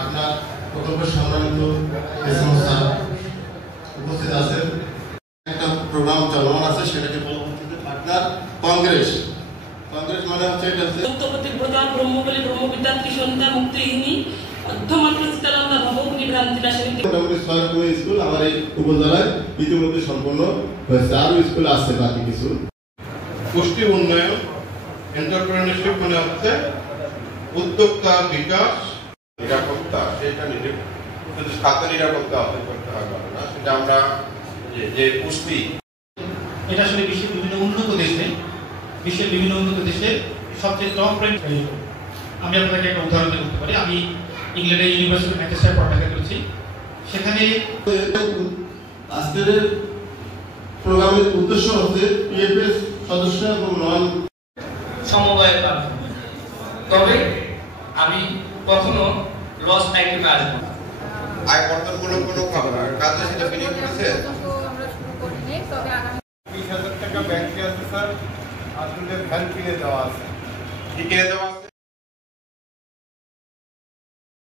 আপনার প্রকল্প সম্মানিত স্যার উপস্থিত আছেন। একটা প্রোগ্রাম চলমান আছে, সেটাকে বলা হচ্ছে পার্টনার কংগ্রেস। কংগ্রেস মানে হচ্ছে এটা হচ্ছে সত্যপতি প্রধান ব্রহ্মবলী ব্রহ্মবিদ্যার্থী সন্ধ্যা মুক্তিহীনী অধ্যমাত্র চিত্তানন্দা ভবভূমি ভ্রান্তি নাশিনী। মোটামুটি 6 স্কুল আমার এই উপজেলায় ইতিমধ্যে সম্পন্ন হয়েছে, আরো স্কুল আছে বাকি কিছু। পুষ্টি উন্নয়ন, এন্টারপ্রেনারশিপ মানে হচ্ছে উদ্যোক্তা বিকাশ, নিরাপত্তা, সেটা শুধু খাদ্য নিরাপত্তা অর্জন করতে হবে না, সেটা আমরা যে পুষ্টি, এটা আসলে বিশ্বের বিভিন্ন উন্নত দেশে সবচেয়ে টপ র্যাঙ্ক। আমি আপনাকে একটা উদাহরণ দিতে পারি। আমি ইংল্যান্ডের ইউনিভার্সিটি ম্যানচেস্টারে পড়ালেখা করেছি। সেখানে আজকের প্রোগ্রামের উদ্দেশ্য হচ্ছে পিএফএস সদস্য এবং নন সমবায়ের মাধ্যমে। তবে আমি কখনো লস পাইতে আসবো না। আয় বর্তনমূলক কোনো কাজে সেটা বিনিয়োগ করেছে। আমরা শুরু করিনি, তবে আগামী 20,000 টাকা ব্যাংকে আছে স্যার, আসলে ভ্যান কিনে দেওয়া আছে। কিনে দেওয়া আছে।